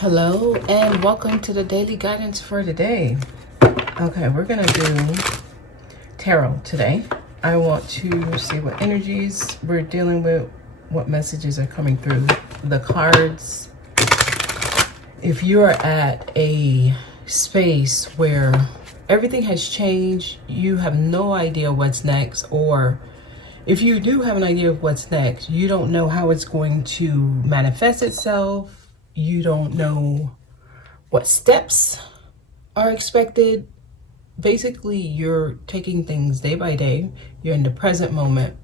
Hello and welcome to the daily guidance for today. Okay, we're gonna do tarot today. I want to see what energies we're dealing with, what messages are coming through the cards. If you are at a space where everything has changed, you have no idea what's next, or if you do have an idea of what's next, you don't know how it's going to manifest itself. You don't know what steps are expected. Basically, you're taking things day by day. You're in the present moment.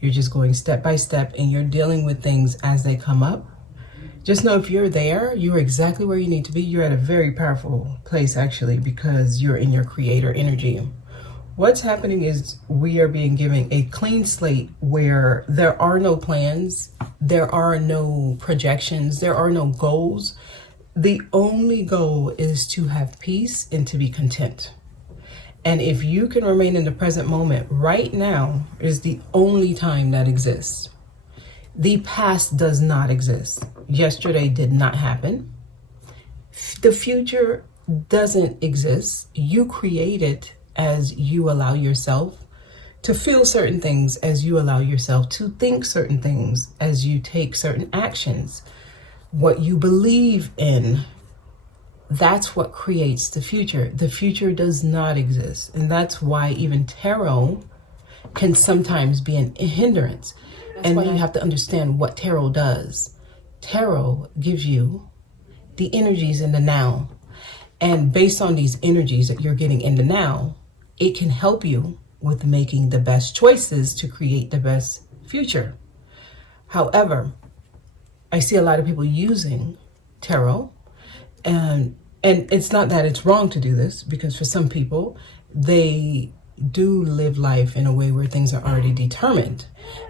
You're just going step by step and you're dealing with things as they come up. Just know if you're there, you're exactly where you need to be. You're at a very powerful place actually, because you're in your creator energy. What's happening is we are being given a clean slate where there are no plans, there are no projections, there are no goals. The only goal is to have peace and to be content. And if you can remain in the present moment, right now is the only time that exists. The past does not exist. Yesterday did not happen. The future doesn't exist. You create it as you allow yourself to feel certain things, as you allow yourself to think certain things, as you take certain actions. What you believe in, that's what creates the future. The future does not exist. And that's why even tarot can sometimes be a hindrance. And you have to understand what tarot does. Tarot gives you the energies in the now. And based on these energies that you're getting in the now, it can help you with making the best choices to create the best future. However, I see a lot of people using tarot, and it's not that it's wrong to do this, because for some people, they do live life in a way where things are already determined.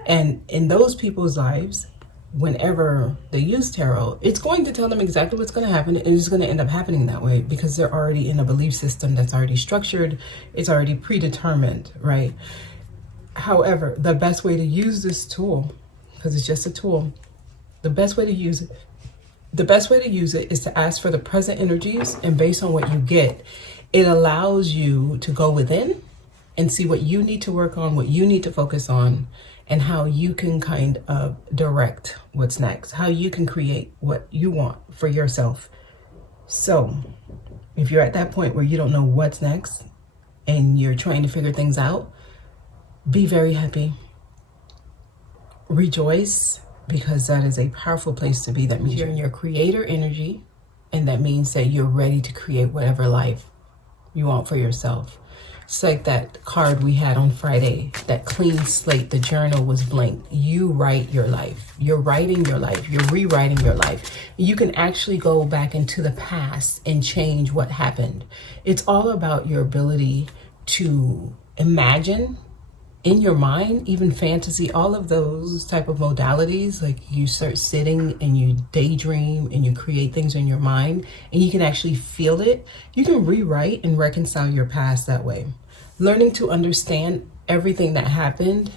And in those people's lives, whenever they use tarot, it's going to tell them exactly what's going to happen, and it's going to end up happening that way because they're already in a belief system that's already structured. It's already predetermined, right? However, the best way to use this tool, because it's just a tool, the best way to use it is to ask for the present energies, and based on what you get, it allows you to go within and see what you need to work on, what you need to focus on, and how you can kind of direct what's next, how you can create what you want for yourself. So if you're at that point where you don't know what's next and you're trying to figure things out, be very happy. Rejoice, because that is a powerful place to be. That means you're in your creator energy, and that means that you're ready to create whatever life you want for yourself. It's like that card we had on Friday, that clean slate, the journal was blank. You write your life. You're writing your life. You're rewriting your life. You can actually go back into the past and change what happened. It's all about your ability to imagine in your mind, even fantasy, all of those type of modalities. Like you start sitting and you daydream and you create things in your mind, and you can actually feel it. You can rewrite and reconcile your past that way. Learning to understand everything that happened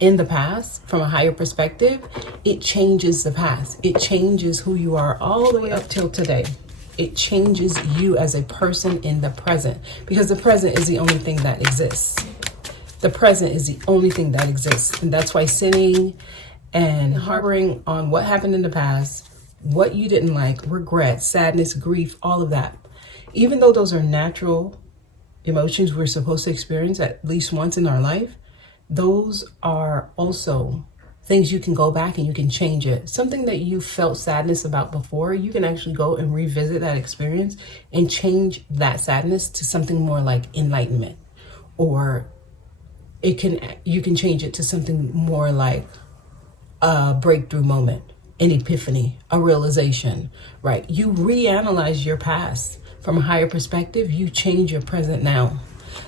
in the past from a higher perspective, it changes the past. It changes who you are all the way up till today. It changes you as a person in the present, because the present is the only thing that exists. The present is the only thing that exists. And that's why sitting and harboring on what happened in the past, what you didn't like, regret, sadness, grief, all of that, even though those are natural emotions we're supposed to experience at least once in our life, those are also things you can go back and you can change it. Something that you felt sadness about before, you can actually go and revisit that experience and change that sadness to something more like enlightenment, or you can change it to something more like a breakthrough moment, an epiphany, a realization, right? You reanalyze your past from a higher perspective. You change your present now.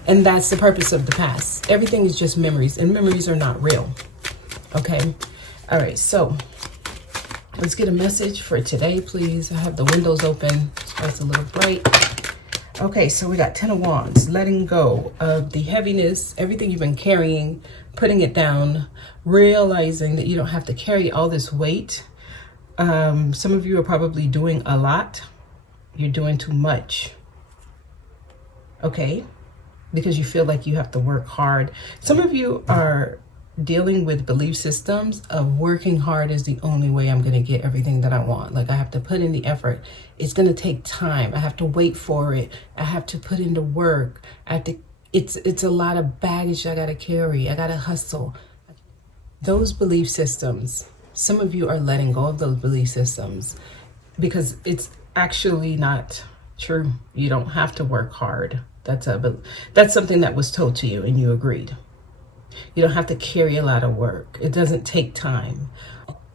And that's the purpose of the past. Everything is just memories, and memories are not real. Okay? All right, so let's get a message for today, please. I have the windows open, so it's a little bright. Okay, so we got 10 of Wands, letting go of the heaviness, everything you've been carrying, putting it down, realizing that you don't have to carry all this weight. Some of you are probably doing a lot. You're doing too much. Okay? Because you feel like you have to work hard. Some of you are dealing with belief systems of working hard is the only way I'm going to get everything that I want. Like I have to put in the effort. It's going to take time. I have to wait for it. I have to put in the work. It's a lot of baggage I got to carry. I got to hustle. Those belief systems, some of you are letting go of those belief systems because it's actually not true. You don't have to work hard. That's something that was told to you and you agreed. You don't have to carry a lot of work. It doesn't take time.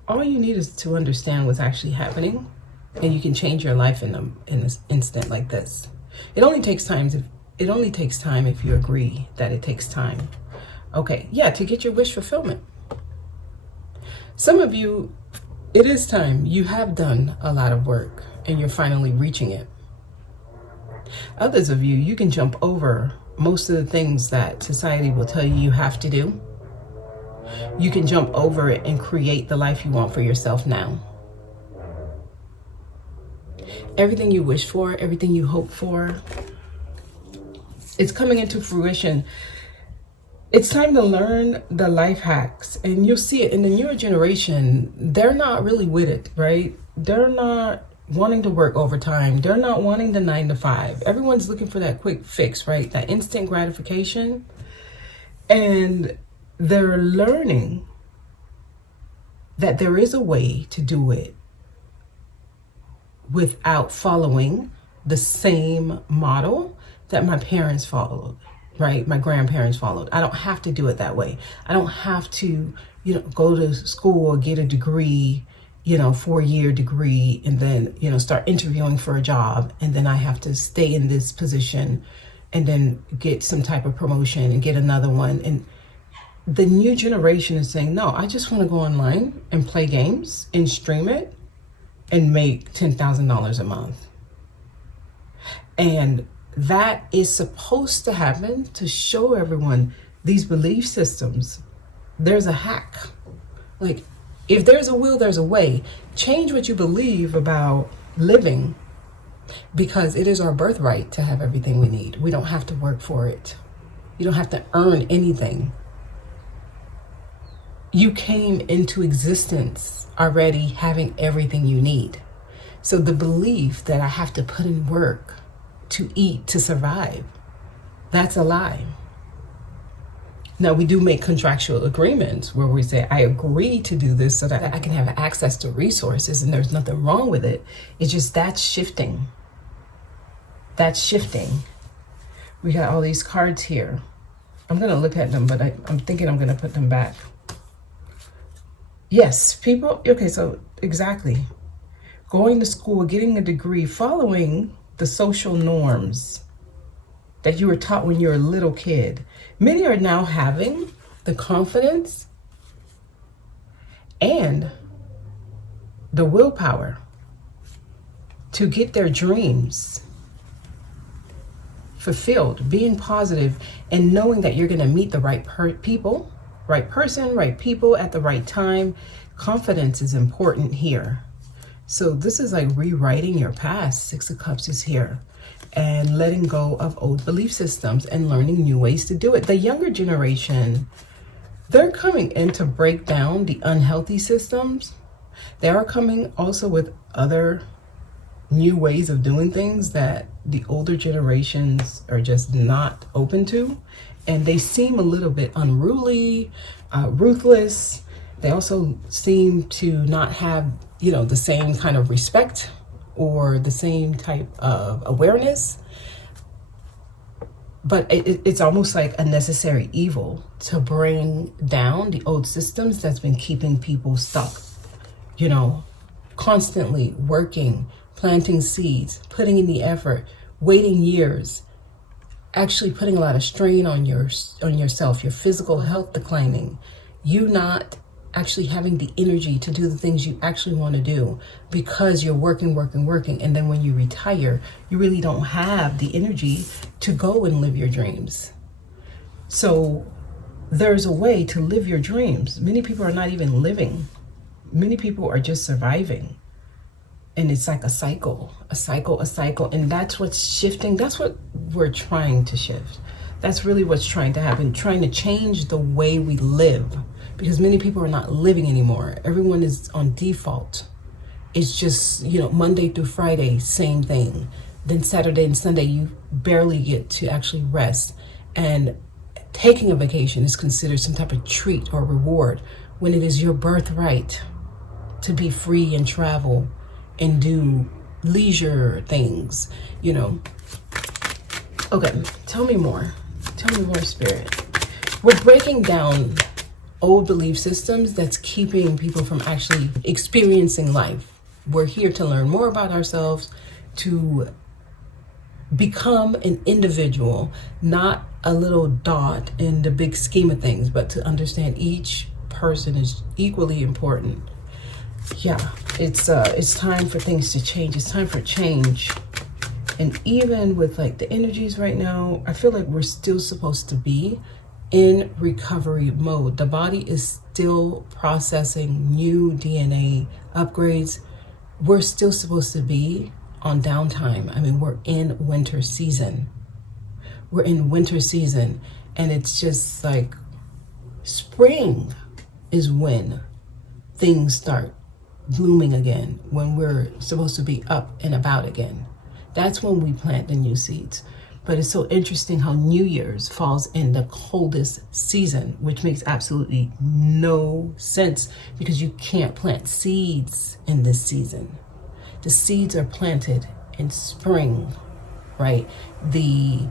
All you need is to understand what's actually happening, and you can change your life in this instant like this. It only takes time if you agree that it takes time. Okay, yeah, to get your wish fulfillment. Some of you, it is time. You have done a lot of work and you're finally reaching it. Others of you, you can jump over most of the things that society will tell you you have to do. You can jump over it and create the life you want for yourself now. Everything you wish for, everything you hope for, it's coming into fruition. It's time to learn the life hacks, and you'll see it in the newer generation. They're not really with it, right? They're not wanting to work overtime. They're not wanting the 9 to 5. Everyone's looking for that quick fix, right? That instant gratification. And they're learning that there is a way to do it without following the same model that my parents followed, right? My grandparents followed. I don't have to do it that way. I don't have to, go to school or get a degree, 4-year degree, and then, start interviewing for a job. And then I have to stay in this position and then get some type of promotion and get another one. And the new generation is saying, no, I just want to go online and play games and stream it and make $10,000 a month. And that is supposed to happen to show everyone these belief systems. There's a hack. Like, if there's a will, there's a way. Change what you believe about living, because it is our birthright to have everything we need. We don't have to work for it. You don't have to earn anything. You came into existence already having everything you need. So the belief that I have to put in work to eat, to survive, that's a lie. Now, we do make contractual agreements where we say, I agree to do this so that I can have access to resources, and there's nothing wrong with it. It's just that's shifting. That's shifting. We got all these cards here. I'm going to look at them, but I'm thinking I'm going to put them back. Yes, people, okay, so exactly. Going to school, getting a degree, following the social norms that you were taught when you were a little kid. Many are now having the confidence and the willpower to get their dreams fulfilled, being positive and knowing that you're going to meet the right people, right person, right people at the right time. Confidence is important here. So this is like rewriting your past. 6 of Cups is here. And letting go of old belief systems and learning new ways to do it. The younger generation, they're coming in to break down the unhealthy systems. They are coming also with other new ways of doing things that the older generations are just not open to. And they seem a little bit unruly, ruthless. They also seem to not have, the same kind of respect or the same type of awareness. But it's almost like a necessary evil to bring down the old systems that's been keeping people stuck, constantly working, planting seeds, putting in the effort, waiting years, actually putting a lot of strain on yourself, your physical health declining, you not actually having the energy to do the things you actually want to do because you're working. And then when you retire, you really don't have the energy to go and live your dreams. So there's a way to live your dreams. Many people are not even living Many people are just surviving. And it's like a cycle. And that's what's shifting. That's what we're trying to shift. That's really what's trying to happen, trying to change the way we live. Because many people are not living anymore. Everyone is on default. It's just, Monday through Friday, same thing. Then Saturday and Sunday, you barely get to actually rest. And taking a vacation is considered some type of treat or reward when it is your birthright to be free and travel and do leisure things, Okay, tell me more, Spirit. We're breaking down old belief systems that's keeping people from actually experiencing life. We're here to learn more about ourselves, to become an individual, not a little dot in the big scheme of things, but to understand each person is equally important. Yeah, it's time for things to change. It's time for change. And even with like the energies right now, I feel like we're still supposed to be in recovery mode. The body is still processing new DNA upgrades. We're still supposed to be on downtime. I mean, we're in winter season. And it's just like spring is when things start blooming again, when we're supposed to be up and about again. That's when we plant the new seeds. But it's so interesting how New Year's falls in the coldest season, which makes absolutely no sense because you can't plant seeds in this season. The seeds are planted in spring, right? The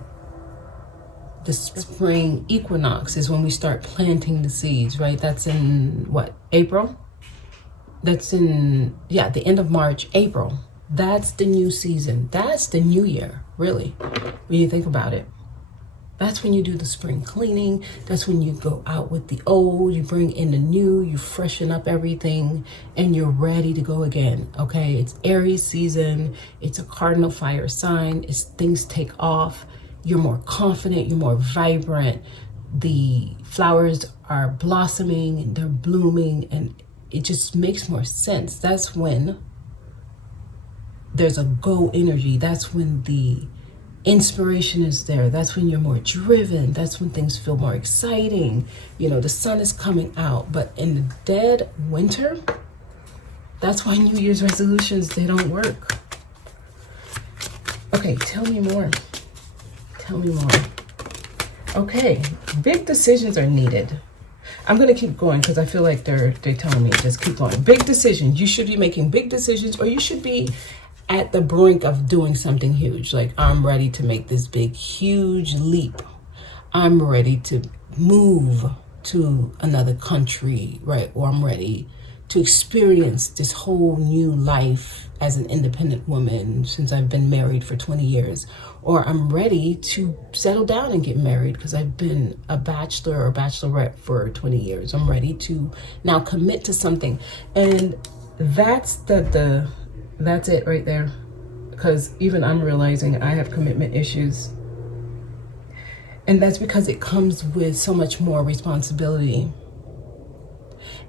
spring equinox is when we start planting the seeds, right? That's in April? That's in, the end of March, April. That's the new season. That's the new year, really, when you think about it. That's when you do the spring cleaning. That's when you go out with the old, you bring in the new, you freshen up everything, and you're ready to go again, okay? It's Aries season. It's a cardinal fire sign. It's things take off. You're more confident. You're more vibrant. The flowers are blossoming and they're blooming, and it just makes more sense. That's when there's a go energy. That's when the inspiration is there. That's when you're more driven. That's when things feel more exciting. The sun is coming out. But in the dead winter, that's why New Year's resolutions, they don't work. Okay, tell me more. Okay, big decisions are needed. I'm going to keep going because I feel like they're telling me just keep going. Big decisions. You should be making big decisions, or you should be at the brink of doing something huge. Like, I'm ready to make this big, huge leap. I'm ready to move to another country, right? Or I'm ready to experience this whole new life as an independent woman since I've been married for 20 years. Or I'm ready to settle down and get married because I've been a bachelor or bachelorette for 20 years. I'm ready to now commit to something. And that's that's it right there. Because even I'm realizing I have commitment issues. And that's because it comes with so much more responsibility.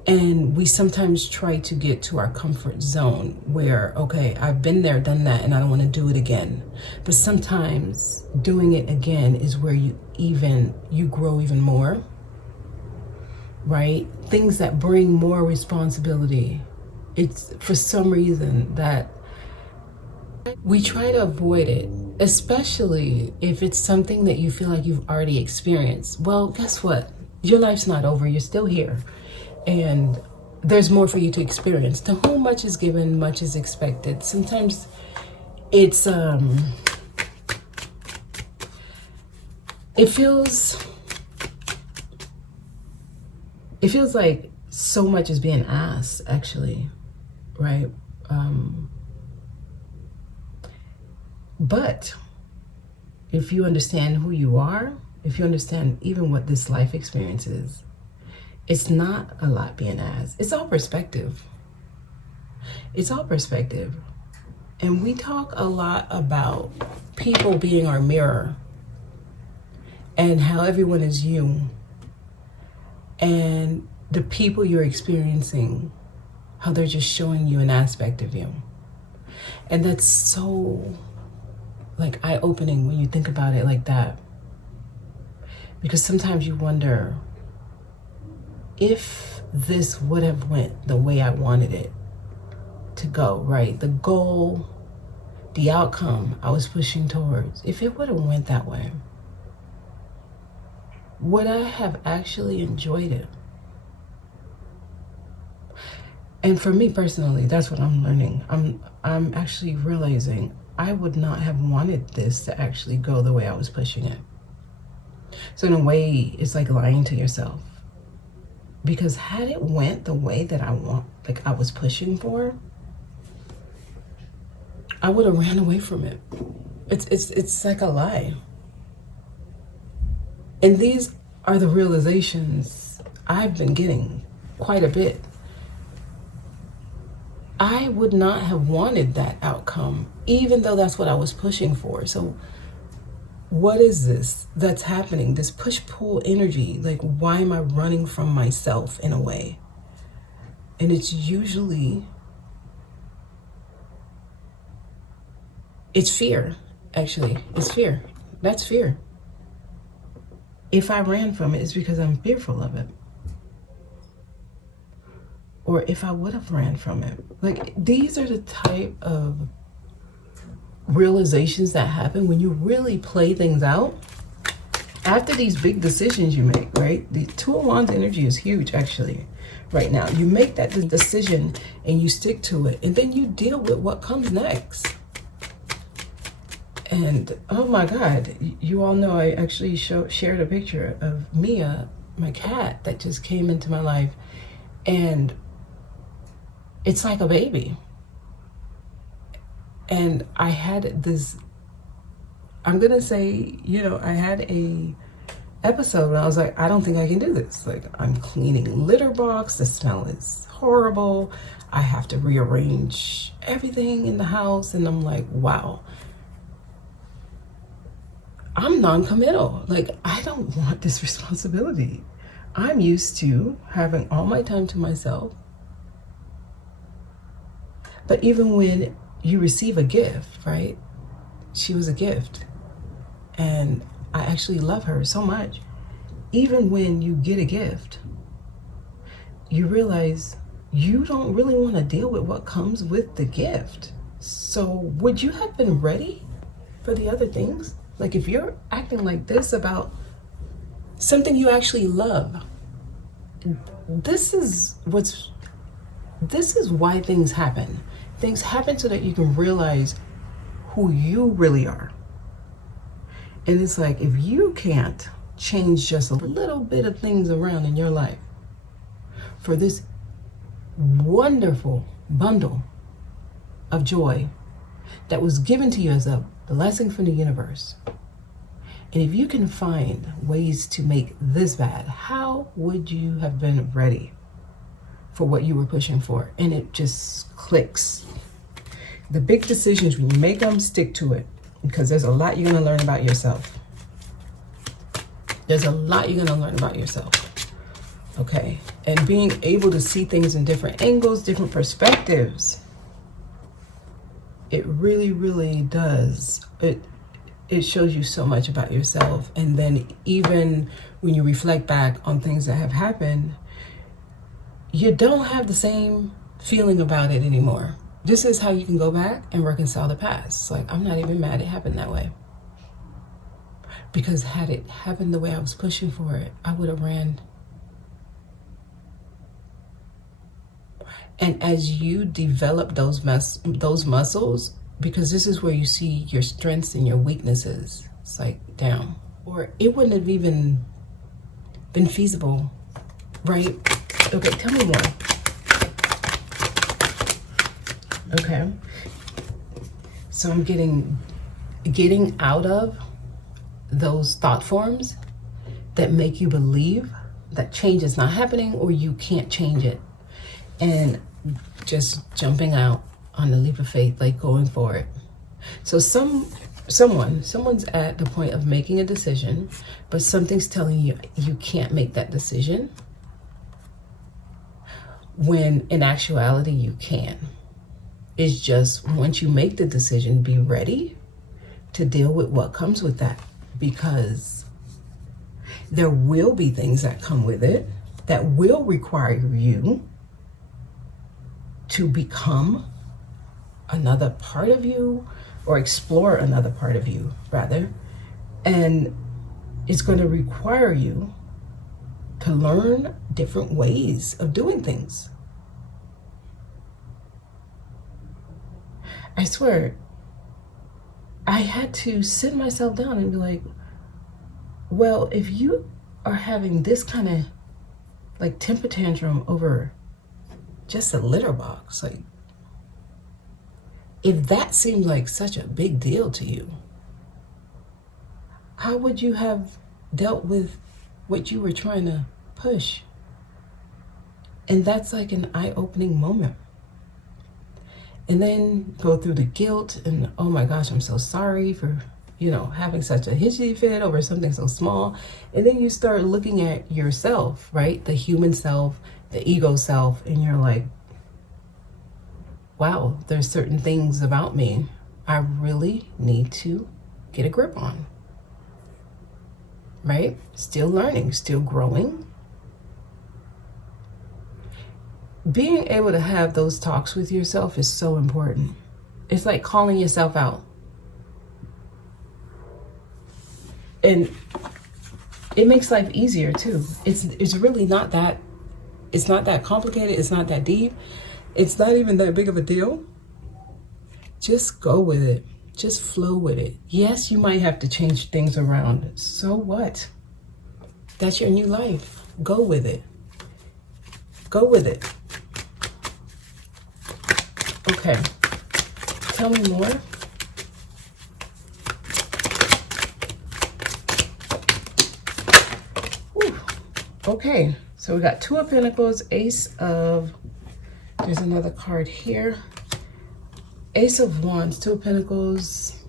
And we sometimes try to get to our comfort zone where, okay, I've been there, done that, and I don't want to do it again. But sometimes doing it again is where you grow even more, right? Things that bring more responsibility. It's for some reason that we try to avoid it, especially if it's something that you feel like you've already experienced. Well, guess what? Your life's not over. You're still here. And there's more for you to experience. To whom much is given, much is expected. Sometimes it's it feels like so much is being asked, actually, right? But if you understand who you are, if you understand even what this life experience is, it's not a lot being asked. It's all perspective. And we talk a lot about people being our mirror and how everyone is you. And the people you're experiencing how they're just showing you an aspect of you. And that's so like eye-opening when you think about it like that. Because sometimes you wonder if this would have went the way I wanted it to go, right? The goal, the outcome I was pushing towards, if it would have went that way, would I have actually enjoyed it? And for me personally, that's what I'm learning. I'm actually realizing I would not have wanted this to actually go the way I was pushing it. So in a way, it's like lying to yourself. Because had it went the way that I was pushing for, I would have ran away from it. It's like a lie. And these are the realizations I've been getting quite a bit. I would not have wanted that outcome, even though that's what I was pushing for. So what is this that's happening? This push-pull energy, like why am I running from myself in a way? And it's usually, it's fear, actually. It's fear. That's fear. If I ran from it, it's because I'm fearful of it. Or if I would have ran from it. Like, these are the type of realizations that happen when you really play things out. After these big decisions you make, right? The Two of Wands energy is huge, actually, right now. You make that decision and you stick to it. And then you deal with what comes next. And, oh my God, you all know I actually shared a picture of Mia, my cat, that just came into my life. And it's like a baby. And I had this, I'm gonna say, I had a episode where I was like, I don't think I can do this. Like, I'm cleaning litter box, the smell is horrible. I have to rearrange everything in the house. And I'm like, wow, I'm non-committal. Like, I don't want this responsibility. I'm used to having all my time to myself. But even when you receive a gift, right? She was a gift. And I actually love her so much. Even when you get a gift, you realize you don't really want to deal with what comes with the gift. So would you have been ready for the other things? Like, if you're acting like this about something you actually love, this is why things happen. Things happen so that you can realize who you really are. And it's like, if you can't change just a little bit of things around in your life for this wonderful bundle of joy that was given to you as a blessing from the universe, and if you can find ways to make this bad, how would you have been ready for what you were pushing for? And it just clicks. The big decisions, when you make them, stick to it, because there's a lot you're going to learn about yourself. There's a lot you're going to learn about yourself. Okay? And being able to see things in different angles, different perspectives, it really, really does. It shows you so much about yourself. And then even when you reflect back on things that have happened, you don't have the same feeling about it anymore. This is how you can go back and reconcile the past. Like, I'm not even mad it happened that way. Because had it happened the way I was pushing for it, I would have ran. And as you develop those muscles, because this is where you see your strengths and your weaknesses, it's like, damn. Or it wouldn't have even been feasible, right? Okay, tell me more. Okay. So I'm getting out of those thought forms that make you believe that change is not happening or you can't change it. And just jumping out on the leap of faith, like going for it. So someone's at the point of making a decision, but something's telling you you can't make that decision. when in actuality you can. It's just once you make the decision, be ready to deal with what comes with that, because there will be things that come with it that will require you to become another part of you, or explore another part of you rather. And it's going to require you to learn different ways of doing things. I swear, I had to sit myself down and be like, well, if you are having this kind of like temper tantrum over just a litter box, like, if that seems like such a big deal to you, how would you have dealt with what you were trying to push? And that's like an eye-opening moment. And then go through the guilt and, oh my gosh, I'm so sorry for, having such a hissy fit over something so small. And then you start looking at yourself, right? The human self, the ego self, and you're like, wow, there's certain things about me I really need to get a grip on, right? Still learning, still growing. Being able to have those talks with yourself is so important. It's like calling yourself out. And it makes life easier too. It's really not that, it's not that complicated. It's not that deep. It's not even that big of a deal. Just go with it. Just flow with it. Yes, you might have to change things around. So what? That's your new life. Go with it. Go with it. Okay. Tell me more. Whew. Okay. So we got Two of Pentacles, Ace of... There's another card here. Ace of Wands, Two of Pentacles.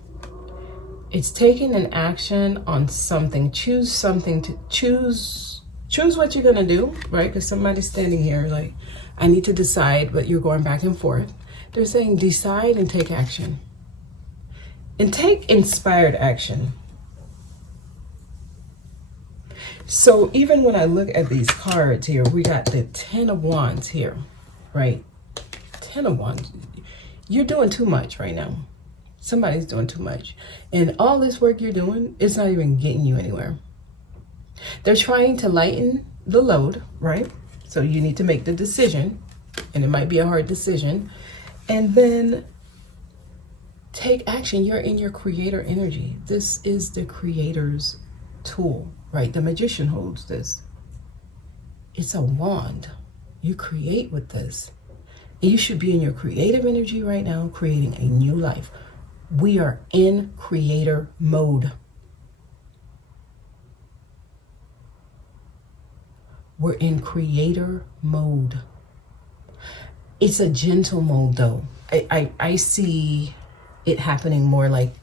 It's taking an action on something. Choose something to choose what you're gonna do, right? Because somebody's standing here like, I need to decide, but you're going back and forth. They're saying decide and take action. And take inspired action. So even when I look at these cards here, we got the Ten of Wands here, right? Ten of Wands. You're doing too much right now. Somebody's doing too much. And all this work you're doing, it's not even getting you anywhere. They're trying to lighten the load, right? So you need to make the decision, and it might be a hard decision. And then take action. You're in your creator energy. This is the creator's tool, right? The magician holds this. It's a wand. You create with this. And you should be in your creative energy right now, creating a new life. We are in creator mode. We're in creator mode. It's a gentle mode though. I see it happening more like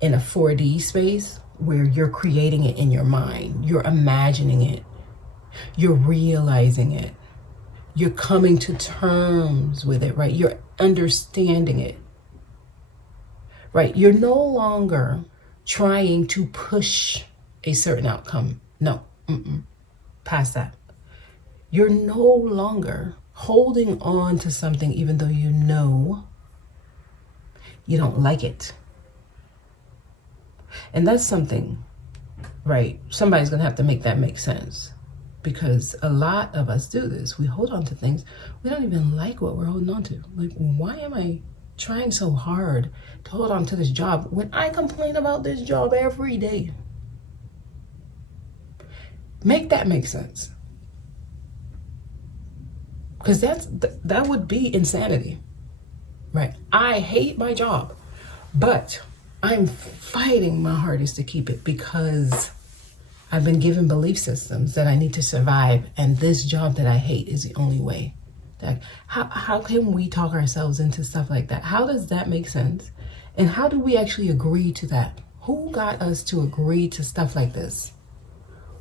in a 4D space where you're creating it in your mind. You're imagining it. You're realizing it. You're coming to terms with it, right? You're understanding it, right? You're no longer trying to push a certain outcome. No, past that. You're no longer holding on to something even though you know you don't like it. And that's something, right? Somebody's going to have to make that make sense. Because a lot of us do this. We hold on to things. We don't even like what we're holding on to. Like, why am I trying so hard to hold on to this job when I complain about this job every day? Make that make sense. Because that would be insanity, right? I hate my job, but I'm fighting my hardest to keep it because I've been given belief systems that I need to survive, and this job that I hate is the only way. How can we talk ourselves into stuff like that? How does that make sense? And how do we actually agree to that? Who got us to agree to stuff like this?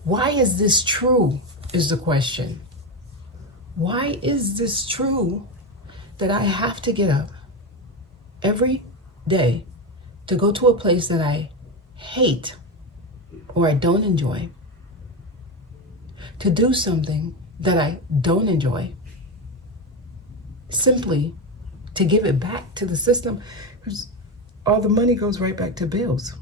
Why is this true is the question. Why is this true that I have to get up every day to go to a place that I hate or I don't enjoy, to do something that I don't enjoy, simply to give it back to the system, because all the money goes right back to bills.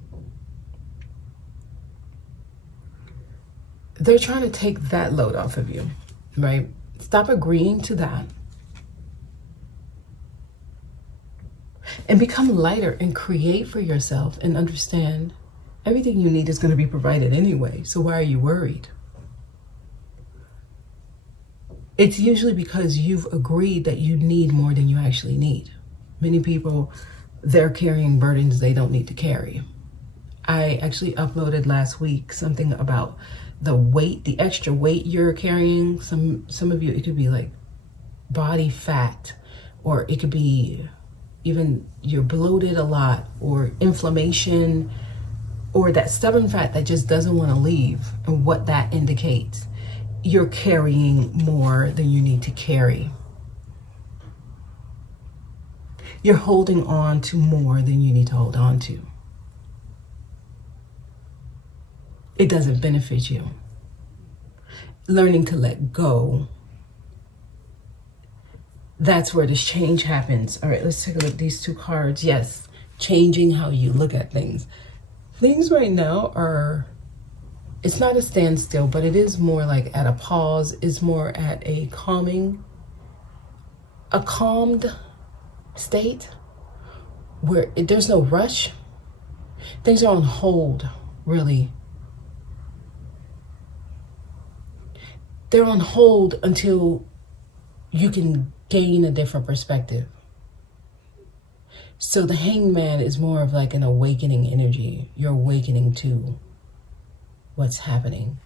They're trying to take that load off of you, right? Stop agreeing to that and become lighter and create for yourself and understand everything you need is going to be provided anyway. So why are you worried? It's usually because you've agreed that you need more than you actually need. Many people, they're carrying burdens they don't need to carry. I actually uploaded last week something about the weight, the extra weight you're carrying. Some of you, it could be like body fat, or it could be even you're bloated a lot, or inflammation, or that stubborn fat that just doesn't want to leave. And what that indicates, you're carrying more than you need to carry. You're holding on to more than you need to hold on to. It doesn't benefit you. Learning to let go, that's where this change happens. All right, let's take a look at these two cards. Yes, changing how you look at things. Things right now are, it's not a standstill, but it is more like at a pause. It's more at a calmed state where there's no rush. Things are on hold, really. They're on hold until you can gain a different perspective. So the Hangman is more of like an awakening energy. You're awakening to what's happening.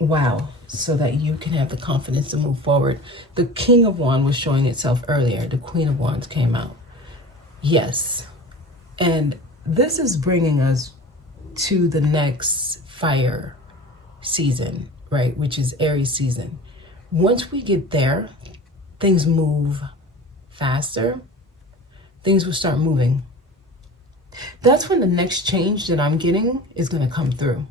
Wow. So that you can have the confidence to move forward. The King of Wands was showing itself earlier. The Queen of Wands came out. Yes. And this is bringing us to the next fire season, right? Which is Aries season. Once we get there, things move faster. Things will start moving. That's when the next change that I'm getting is going to come through.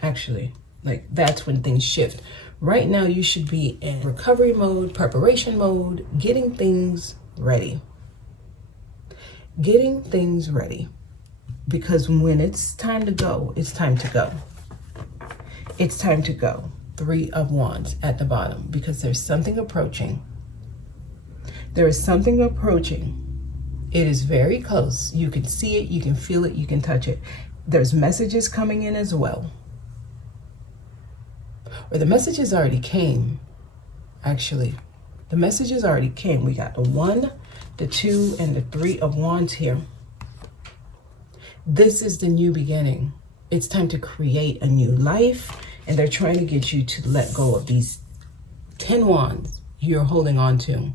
Actually, like that's when things shift. Right now, you should be in recovery mode, preparation mode, getting things ready. Getting things ready. Because when it's time to go, it's time to go. It's time to go. 3 of Wands at the bottom, because there's something approaching. There is something approaching. It is very close. You can see it, you can feel it, you can touch it. There's messages coming in as well. Or the messages already came, actually. The messages already came. We got the 1, the 2, and the 3 of Wands here. This is the new beginning. It's time to create a new life, and they're trying to get you to let go of these 10 wands you're holding on to. And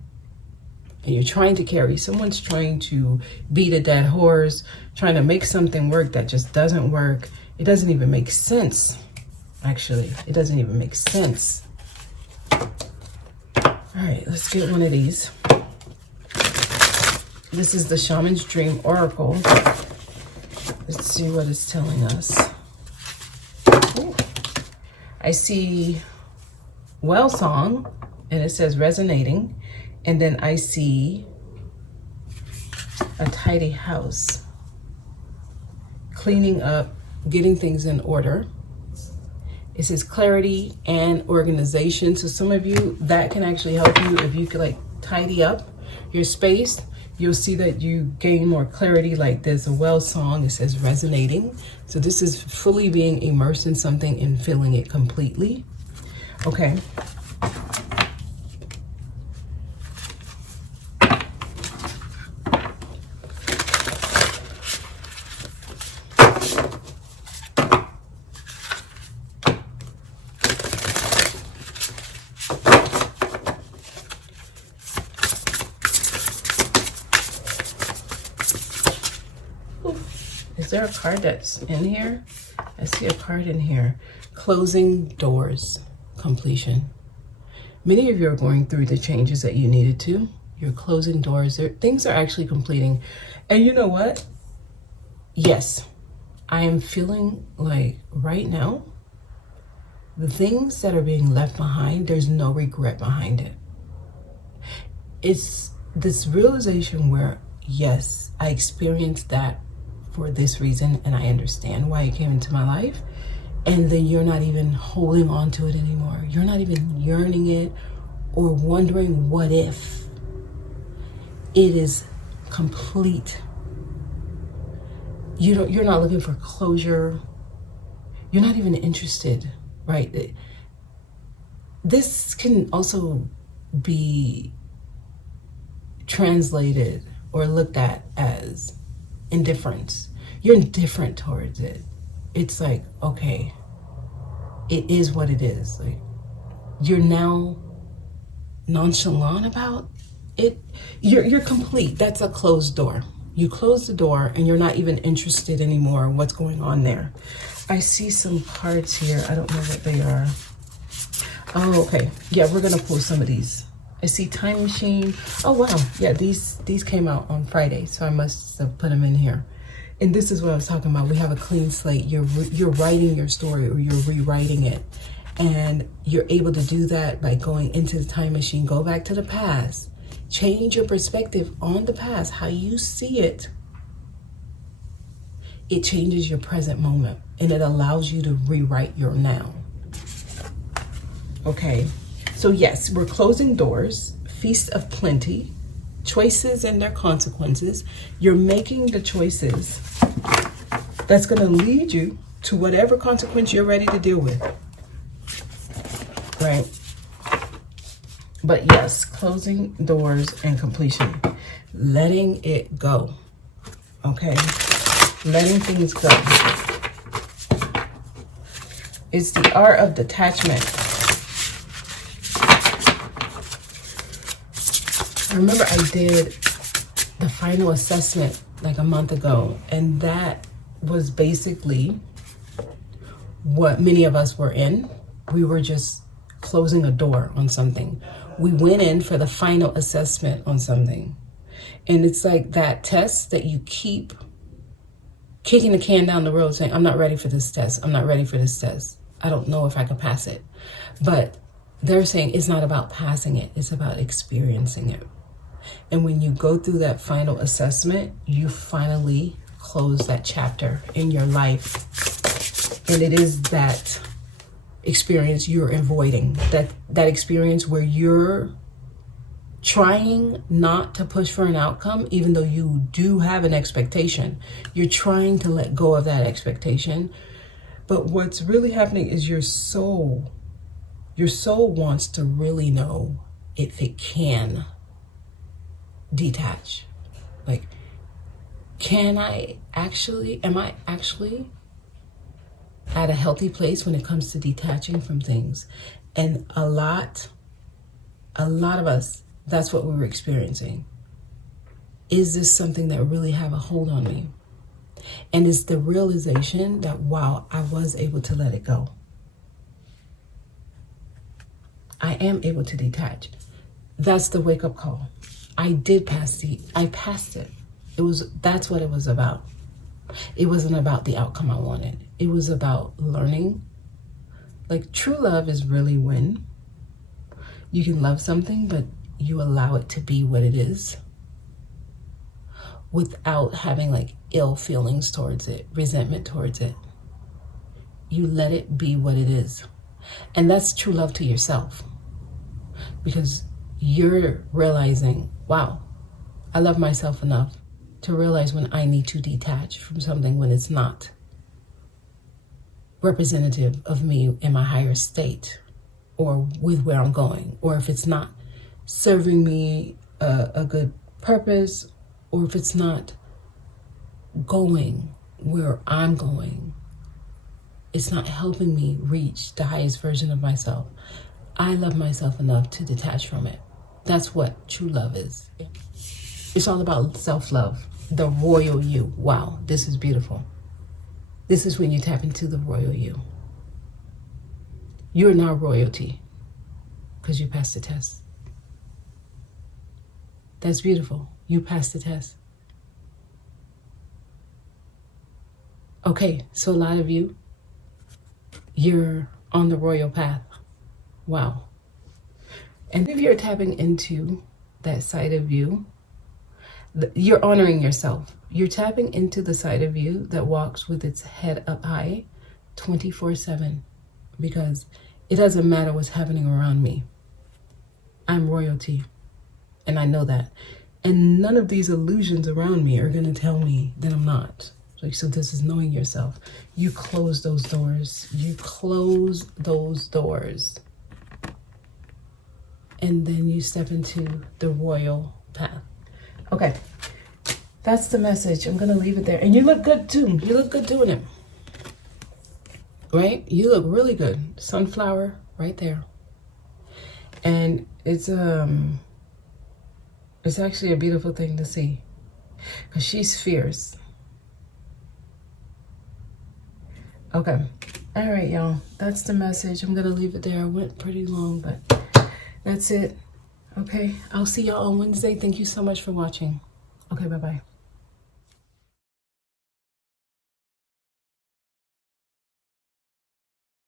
you're trying to carry. Someone's trying to beat a dead horse, trying to make something work that just doesn't work. It doesn't even make sense, actually. It doesn't even make sense. All right, let's get one of these. This is the Shaman's Dream Oracle. Let's see what it's telling us. Ooh. I see well song, and it says resonating. And then I see a tidy house, cleaning up, getting things in order. It says clarity and organization. So some of you, that can actually help you. If you could like tidy up your space, you'll see that you gain more clarity. Like there's a well song, it says resonating. So this is fully being immersed in something and feeling it completely. Okay. Is there a card that's in here? I see a card in here. Closing doors. completion. Many of you are going through the changes that you needed to. You're closing doors. Things are actually completing. And you know what? Yes, I am feeling like right now, the things that are being left behind, there's no regret behind it. It's this realization where, yes, I experienced that for this reason, and I understand why it came into my life. And then you're not even holding on to it anymore. You're not even yearning it or wondering what if. It is complete. You're not looking for closure. You're not even interested, right? This can also be translated or looked at as indifference. You're indifferent towards it. It's like, okay, it is what it is. Like, you're now nonchalant about it. You're complete. That's a closed door. You close the door and you're not even interested anymore in what's going on there. I see some cards here. I don't know what they are. Oh, okay. Yeah, we're gonna pull some of these. I see time machine. Oh wow. Yeah, these came out on Friday, so I must have put them in here. And this is what I was talking about. We have a clean slate. You're writing your story, or you're rewriting it. And you're able to do that by going into the time machine. Go back to the past. Change your perspective on the past, how you see it. It changes your present moment, and it allows you to rewrite your now. Okay, so yes, we're closing doors, feast of plenty, choices and their consequences. You're making the choices that's going to lead you to whatever consequence you're ready to deal with, right? But yes, closing doors and completion, letting it go, okay? Letting things go. It's the art of detachment. I remember I did the final assessment like a month ago, and that was basically what many of us were in. We were just closing a door on something. We went in for the final assessment on something. And it's like that test that you keep kicking the can down the road saying, I'm not ready for this test. I'm not ready for this test. I don't know if I can pass it. But they're saying it's not about passing it. It's about experiencing it. And when you go through that final assessment, you finally close that chapter in your life. And it is that experience you're avoiding, that experience where you're trying not to push for an outcome, even though you do have an expectation. You're trying to let go of that expectation. But what's really happening is your soul wants to really know if it can detach. Like, am I actually at a healthy place when it comes to detaching from things? And a lot of us, that's what we were experiencing. Is this something that really have a hold on me? And it's the realization that, wow, I was able to let it go. I am able to detach. That's the wake-up call. I passed it. That's what it was about. It wasn't about the outcome I wanted. It was about learning. Like, true love is really when you can love something, but you allow it to be what it is without having like ill feelings towards it, resentment towards it. You let it be what it is. And that's true love to yourself, because you're realizing, wow, I love myself enough to realize when I need to detach from something when it's not representative of me in my higher state or with where I'm going, or if it's not serving me a good purpose, or if it's not going where I'm going. It's not helping me reach the highest version of myself. I love myself enough to detach from it. That's what true love is. It's all about self-love, the royal you. Wow, this is beautiful. This is when you tap into the royal you. You're now royalty. because you passed the test. That's beautiful. You passed the test. Okay, so a lot of you, you're on the royal path. Wow. And if you're tapping into that side of you, you're honoring yourself. You're tapping into the side of you that walks with its head up high 24/7, because it doesn't matter what's happening around me. I'm royalty, and I know that. And none of these illusions around me are going to tell me that I'm not. So this is knowing yourself. You close those doors. You close those doors. And then you step into the royal path. Okay, that's the message. I'm going to leave it there. And you look good too. You look good doing it. Right? You look really good. Sunflower right there. And it's actually a beautiful thing to see, because she's fierce. Okay. All right, y'all. That's the message. I'm going to leave it there. I went pretty long, but that's it. Okay. I'll see y'all on Wednesday. Thank you so much for watching. Okay, bye-bye.